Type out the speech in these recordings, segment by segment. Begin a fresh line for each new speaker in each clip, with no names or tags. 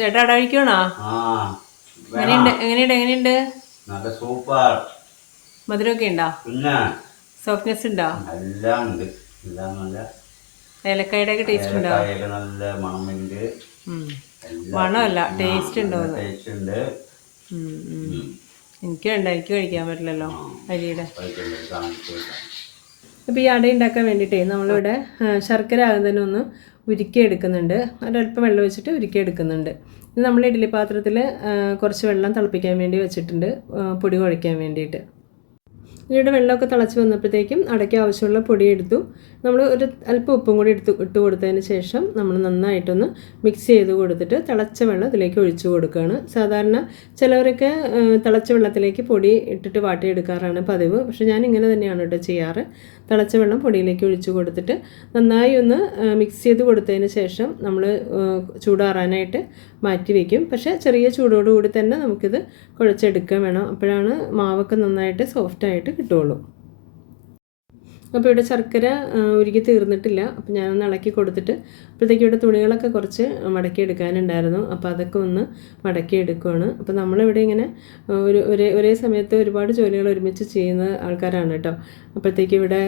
ചേട്ടാ അവിടെ കഴിക്കണോ എങ്ങനെയുണ്ട്? എങ്ങനെയുണ്ട്? എങ്ങനെയുണ്ട്?
നല്ല സൂപ്പർ.
മധുരമൊക്കെ ഉണ്ടോ?
പിന്നെ?
സോഫ്റ്റ്നെസ് ഉണ്ടോ?
എല്ലാം ഉണ്ട്. എല്ലാം നല്ല
ഏലക്കായുടെ ഒക്കെ ടേസ്റ്റ് ഉണ്ടോ
നല്ല മണമുണ്ട്.
മണമല്ല ടേസ്റ്റ് ഉണ്ടോ
ടേസ്റ്റ് ഉണ്ട്. എനിക്കുണ്ട്.
എനിക്ക് കഴിക്കാൻ പറ്റില്ലല്ലോ അരിയുടെ. അപ്പോൾ ഈ അട ഉണ്ടാക്കാൻ വേണ്ടിയിട്ടേ നമ്മളിവിടെ ശർക്കര ശർക്കര തന്നെ ഒന്ന് ഉരുക്കിയെടുക്കുന്നുണ്ട്. ഒരല്പം വെള്ളം വെച്ചിട്ട് ഉരുക്കിയെടുക്കുന്നുണ്ട്. ഇത് നമ്മൾ ഇഡ്ഡലി പാത്രത്തിൽ കുറച്ച് വെള്ളം തിളപ്പിക്കാൻ വേണ്ടി വെച്ചിട്ടുണ്ട് പൊടി കുഴയ്ക്കാൻ വേണ്ടിയിട്ട്. ഇതിലൂടെ വെള്ളമൊക്കെ തിളച്ച് വന്നപ്പോഴത്തേക്കും അടയ്ക്ക് ആവശ്യമുള്ള പൊടി എടുത്തു. നമ്മൾ ഒരു അല്പം ഉപ്പും കൂടി എടുത്ത് ഇട്ട് കൊടുത്തതിന് ശേഷം നമ്മൾ നന്നായിട്ടൊന്ന് മിക്സ് ചെയ്ത് കൊടുത്തിട്ട് തിളച്ച വെള്ളം ഇതിലേക്ക് ഒഴിച്ചു കൊടുക്കുകയാണ്. സാധാരണ ചിലവരൊക്കെ തിളച്ച വെള്ളത്തിലേക്ക് പൊടി ഇട്ടിട്ട് വാട്ടിയെടുക്കാറാണ് പതിവ്. പക്ഷേ ഞാൻ ഇങ്ങനെ തന്നെയാണ് കേട്ടോ ചെയ്യാറ്. തിളച്ച വെള്ളം പൊടിയിലേക്ക് ഒഴിച്ചു കൊടുത്തിട്ട് നന്നായി ഒന്ന് മിക്സ് ചെയ്ത് കൊടുത്തതിന് ശേഷം നമ്മൾ ചൂടാറാനായിട്ട് മാറ്റി വയ്ക്കും പക്ഷേ ചെറിയ ചൂടോടുകൂടി തന്നെ നമുക്കിത് കുഴച്ചെടുക്കാൻ വേണം. അപ്പോഴാണ് മാവൊക്കെ നന്നായിട്ട് സോഫ്റ്റായിട്ട് കിട്ടുള്ളൂ അപ്പോൾ ഇവിടെ ശർക്കര ഒരുക്കി തീർന്നിട്ടില്ല. അപ്പോൾ ഞാനൊന്ന് ഇളക്കി കൊടുത്തിട്ട് അപ്പോഴത്തേക്കും ഇവിടെ തുണികളൊക്കെ കുറച്ച് മടക്കി എടുക്കാനുണ്ടായിരുന്നു. അപ്പോൾ അതൊക്കെ ഒന്ന് മടക്കി എടുക്കുകയാണ് അപ്പോൾ നമ്മളിവിടെ ഇങ്ങനെ ഒരു ഒരേ ഒരേ സമയത്ത് ഒരുപാട് ജോലികൾ ഒരുമിച്ച് ചെയ്യുന്ന ആൾക്കാരാണ് കേട്ടോ. അപ്പോഴത്തേക്കും ഇവിടെ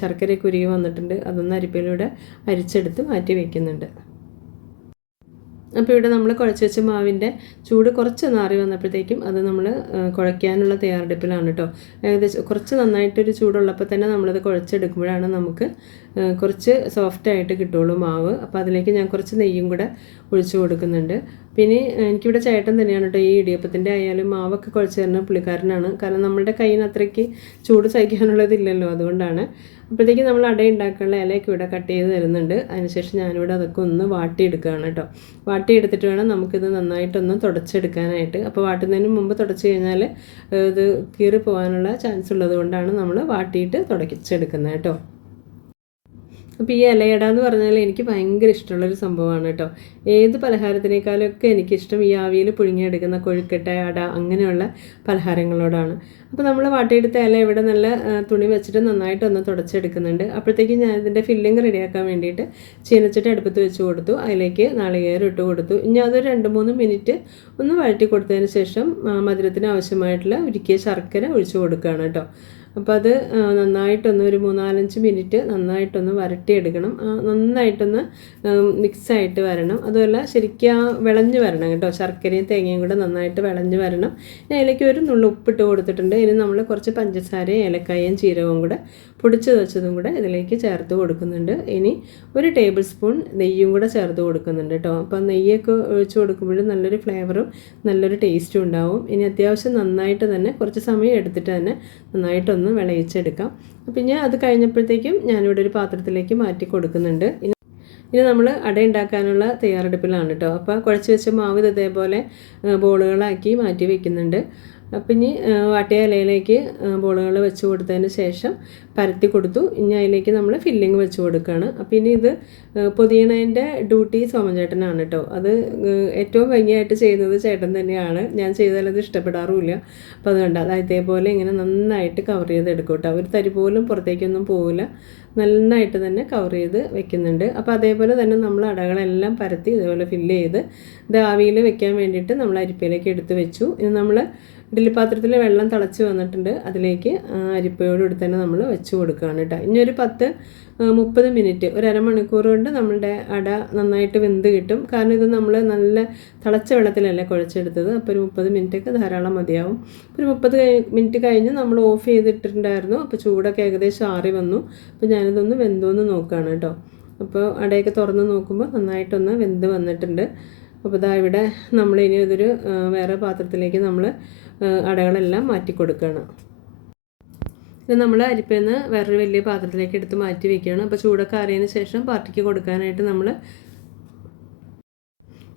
ശർക്കരയൊക്കെ ഉരുകി വന്നിട്ടുണ്ട്. അതൊന്ന് അരിപ്പയിലൂടെ അരിച്ചെടുത്ത് മാറ്റി വയ്ക്കുന്നുണ്ട് അപ്പോൾ ഇവിടെ നമ്മൾ കുഴച്ച് വെച്ച മാവിന്റെ ചൂട് കുറച്ച് നാറി വന്നപ്പോഴത്തേക്കും അത് നമ്മൾ കുഴയ്ക്കാനുള്ള തയ്യാറെടുപ്പിലാണ് കേട്ടോ ഏകദേശം കുറച്ച് നന്നായിട്ടൊരു ചൂടുള്ളപ്പോൾ തന്നെ നമ്മളത് കുഴച്ചെടുക്കുമ്പോഴാണ് നമുക്ക് കുറച്ച് സോഫ്റ്റായിട്ട് കിട്ടുള്ളൂ മാവ്. അപ്പോൾ അതിലേക്ക് ഞാൻ കുറച്ച് നെയ്യും കൂടെ ഒഴിച്ചു കൊടുക്കുന്നുണ്ട്. പിന്നെ എനിക്കിവിടെ ചേട്ടൻ തന്നെയാണ് കേട്ടോ ഈ ഇടിയപ്പത്തിന്റെ ആയാലും മാവൊക്കെ കുഴച്ച് തരുന്ന പുള്ളിക്കാരനാണ്. കാരണം നമ്മളുടെ കയ്യിൽ അത്രയ്ക്ക് ചൂട് സഹിക്കാനുള്ളതില്ലല്ലോ അതുകൊണ്ടാണ്. അപ്പോഴത്തേക്കും നമ്മൾ അട ഉണ്ടാക്കാനുള്ള ഇലയൊക്കെ ഇവിടെ കട്ട് ചെയ്ത് തരുന്നുണ്ട്. അതിനുശേഷം ഞാനിവിടെ അതൊക്കെ ഒന്ന് വാട്ടിയെടുക്കുകയാണ് കേട്ടോ വാട്ടിയെടുത്തിട്ട് വേണം നമുക്കിത് നന്നായിട്ടൊന്ന് തുടച്ചെടുക്കാനായിട്ട്. അപ്പോൾ വാട്ടുന്നതിന് മുമ്പ് തുടച്ച് കഴിഞ്ഞാൽ ഇത് കീറി പോകാനുള്ള ചാൻസ് ഉള്ളത് കൊണ്ടാണ് നമ്മൾ വാട്ടിയിട്ട് തുടച്ചെടുക്കുന്നത് കേട്ടോ അപ്പോൾ ഈ ഇലയട എന്ന് പറഞ്ഞാൽ എനിക്ക് ഭയങ്കര ഇഷ്ടമുള്ളൊരു സംഭവമാണ് കേട്ടോ. ഏത് പലഹാരത്തിനേക്കാളൊക്കെ എനിക്കിഷ്ടം ഈ ആവിയിൽ പുഴുങ്ങിയെടുക്കുന്ന കൊഴുക്കട്ട അട അങ്ങനെയുള്ള പലഹാരങ്ങളോടാണ്. അപ്പോൾ നമ്മൾ വാട്ടിയെടുത്ത ഇല ഇവിടെ നല്ല തുണി വെച്ചിട്ട് നന്നായിട്ട് ഒന്ന് തുടച്ചെടുക്കുന്നുണ്ട്. അപ്പോഴത്തേക്കും ഞാൻ ഇതിന്റെ ഫില്ലിങ് റെഡിയാക്കാൻ വേണ്ടിയിട്ട് ചീനച്ചിട്ട് അടുപ്പത്ത് വെച്ച് കൊടുത്തു. അതിലേക്ക് നാളികേരം ഇട്ട് കൊടുത്തു. ഇനി അതൊരു രണ്ട് മൂന്ന് മിനിറ്റ് ഒന്ന് വഴറ്റി കൊടുത്തതിന് ശേഷം മധുരത്തിന് ആവശ്യമായിട്ടുള്ള ഉരുക്കിയ ശർക്കര ഒഴിച്ചു കൊടുക്കുകയാണ് കേട്ടോ. അപ്പോൾ അത് നന്നായിട്ടൊന്ന് ഒരു മൂന്നാലഞ്ച് മിനിറ്റ് നന്നായിട്ടൊന്ന് വരട്ടിയെടുക്കണം. നന്നായിട്ടൊന്ന് മിക്സായിട്ട് വരണം. അതുമല്ല ശരിക്കും ആ വിളഞ്ഞ് വരണം കേട്ടോ. ശർക്കരയും തേങ്ങയും കൂടെ നന്നായിട്ട് വിളഞ്ഞ് വരണം. അതിലേക്ക് ഒരു നുള്ളു ഉപ്പിട്ട് കൊടുത്തിട്ടുണ്ട്. ഇനി നമ്മൾ കുറച്ച് പഞ്ചസാരയും ഏലക്കായയും ജീരകവും കൂടെ പൊടിച്ച് വെച്ചതും കൂടെ ഇതിലേക്ക് ചേർത്ത് കൊടുക്കുന്നുണ്ട്. ഇനി ഒരു ടേബിൾ സ്പൂൺ നെയ്യും കൂടെ ചേർത്ത് കൊടുക്കുന്നുണ്ട് കേട്ടോ അപ്പോൾ നെയ്യൊക്കെ ഒഴിച്ച് കൊടുക്കുമ്പോഴും നല്ലൊരു ഫ്ലേവറും നല്ലൊരു ടേസ്റ്റും ഉണ്ടാവും. ഇനി അത്യാവശ്യം നന്നായിട്ട് തന്നെ കുറച്ച് സമയം എടുത്തിട്ട് തന്നെ നന്നായിട്ടൊന്ന് വിളയിച്ചെടുക്കാം. പിന്നെ അത് കഴിഞ്ഞപ്പോഴത്തേക്കും ഞാനിവിടെ ഒരു പാത്രത്തിലേക്ക് മാറ്റി കൊടുക്കുന്നുണ്ട്. ഇനി നമ്മൾ അട ഉണ്ടാക്കാനുള്ള തയ്യാറെടുപ്പിലാണ് കേട്ടോ അപ്പോൾ കുഴച്ച് വെച്ച മാവ് ഇതേപോലെ ബോളുകളാക്കി മാറ്റി വെക്കുന്നുണ്ട്. അപ്പം ഇനി വാട്ടിയ ഇലയിലേക്ക് ബോളുകൾ വെച്ച് കൊടുത്തതിന് ശേഷം പരത്തി കൊടുത്തു. ഇനി അതിലേക്ക് നമ്മൾ ഫില്ലിങ് വെച്ച് കൊടുക്കുകയാണ് അപ്പം ഇനി ഇത് പൊതിയണതിന്റെ ഡ്യൂട്ടി സോമചേട്ടനാണ് കേട്ടോ അത് ഏറ്റവും ഭംഗിയായിട്ട് ചെയ്യുന്നത് ചേട്ടൻ തന്നെയാണ്. ഞാൻ ചെയ്താൽ അത് ഇഷ്ടപ്പെടാറുമില്ല. അപ്പം അതുകൊണ്ട് അത് ഇതേപോലെ ഇങ്ങനെ നന്നായിട്ട് കവർ ചെയ്തെടുക്കും കേട്ടോ ഒരു തരി പോലും പുറത്തേക്കൊന്നും പോവില്ല. നന്നായിട്ട് തന്നെ കവർ ചെയ്ത് വെക്കുന്നുണ്ട്. അപ്പോൾ അതേപോലെ തന്നെ നമ്മൾ അടകളെല്ലാം പരത്തി ഇതേപോലെ ഫില്ല് ചെയ്ത് ഇത് ആവിയിൽ വെക്കാൻ വേണ്ടിയിട്ട് നമ്മൾ അരിപ്പയിലേക്ക് എടുത്ത് വെച്ചു. ഇത് നമ്മൾ ഇഡ്ഡലി പാത്രത്തിൽ വെള്ളം തിളച്ച് വന്നിട്ടുണ്ട്. അതിലേക്ക് ആ, അരിപ്പയോട് കൂടി തന്നെ നമ്മൾ വെച്ച് കൊടുക്കുകയാണ് കേട്ടോ. ഇനി ഒരു പത്ത് മുപ്പത് മിനിറ്റ് ഒരു അരമണിക്കൂർ കൊണ്ട് നമ്മളുടെ അട നന്നായിട്ട് വെന്ത് കിട്ടും. കാരണം ഇത് നമ്മൾ നല്ല തിളച്ച വെള്ളത്തിലല്ലേ കുഴച്ചെടുത്തത്. അപ്പോൾ ഒരു മുപ്പത് മിനിറ്റൊക്കെ ധാരാളം മതിയാവും. ഒരു മുപ്പത് മിനിറ്റ് കഴിഞ്ഞ് നമ്മൾ ഓഫ് ചെയ്തിട്ടുണ്ടായിരുന്നു. അപ്പോൾ ചൂടൊക്കെ ഏകദേശം ആറി വന്നു. അപ്പോൾ ഞാനിതൊന്ന് വെന്തോന്ന് നോക്കുകയാണ് കേട്ടോ. അപ്പോൾ അടയൊക്കെ തുറന്ന് നോക്കുമ്പോൾ നന്നായിട്ടൊന്ന് വെന്ത് വന്നിട്ടുണ്ട്. അപ്പോൾ ഇതാ ഇവിടെ നമ്മൾ ഇനി ഇതൊരു വേറെ പാത്രത്തിലേക്ക് നമ്മൾ അടകളെല്ലാം മാറ്റി കൊടുക്കണം. ഇത് നമ്മൾ അരിപ്പിൽ നിന്ന് വേറൊരു വലിയ പാത്രത്തിലേക്ക് എടുത്ത് മാറ്റി വെക്കുകയാണ്. അപ്പോൾ ചൂടൊക്കെ അറിയതിന് ശേഷം പാർട്ടിക്ക് കൊടുക്കാനായിട്ട് നമ്മൾ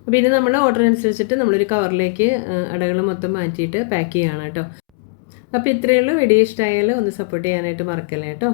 അപ്പോൾ ഇനി നമ്മൾ ഓർഡർ അനുസരിച്ചിട്ട് നമ്മളൊരു കവറിലേക്ക് അടകൾ മൊത്തം മാറ്റിയിട്ട് പാക്ക് ചെയ്യുകയാണ് കേട്ടോ. അപ്പോൾ ഇത്രയേ ഉള്ളൂ. വീഡിയോ ഇഷ്ടമായാൽ ഒന്ന് സപ്പോർട്ട് ചെയ്യാനായിട്ട് മറക്കല്ലേ കേട്ടോ.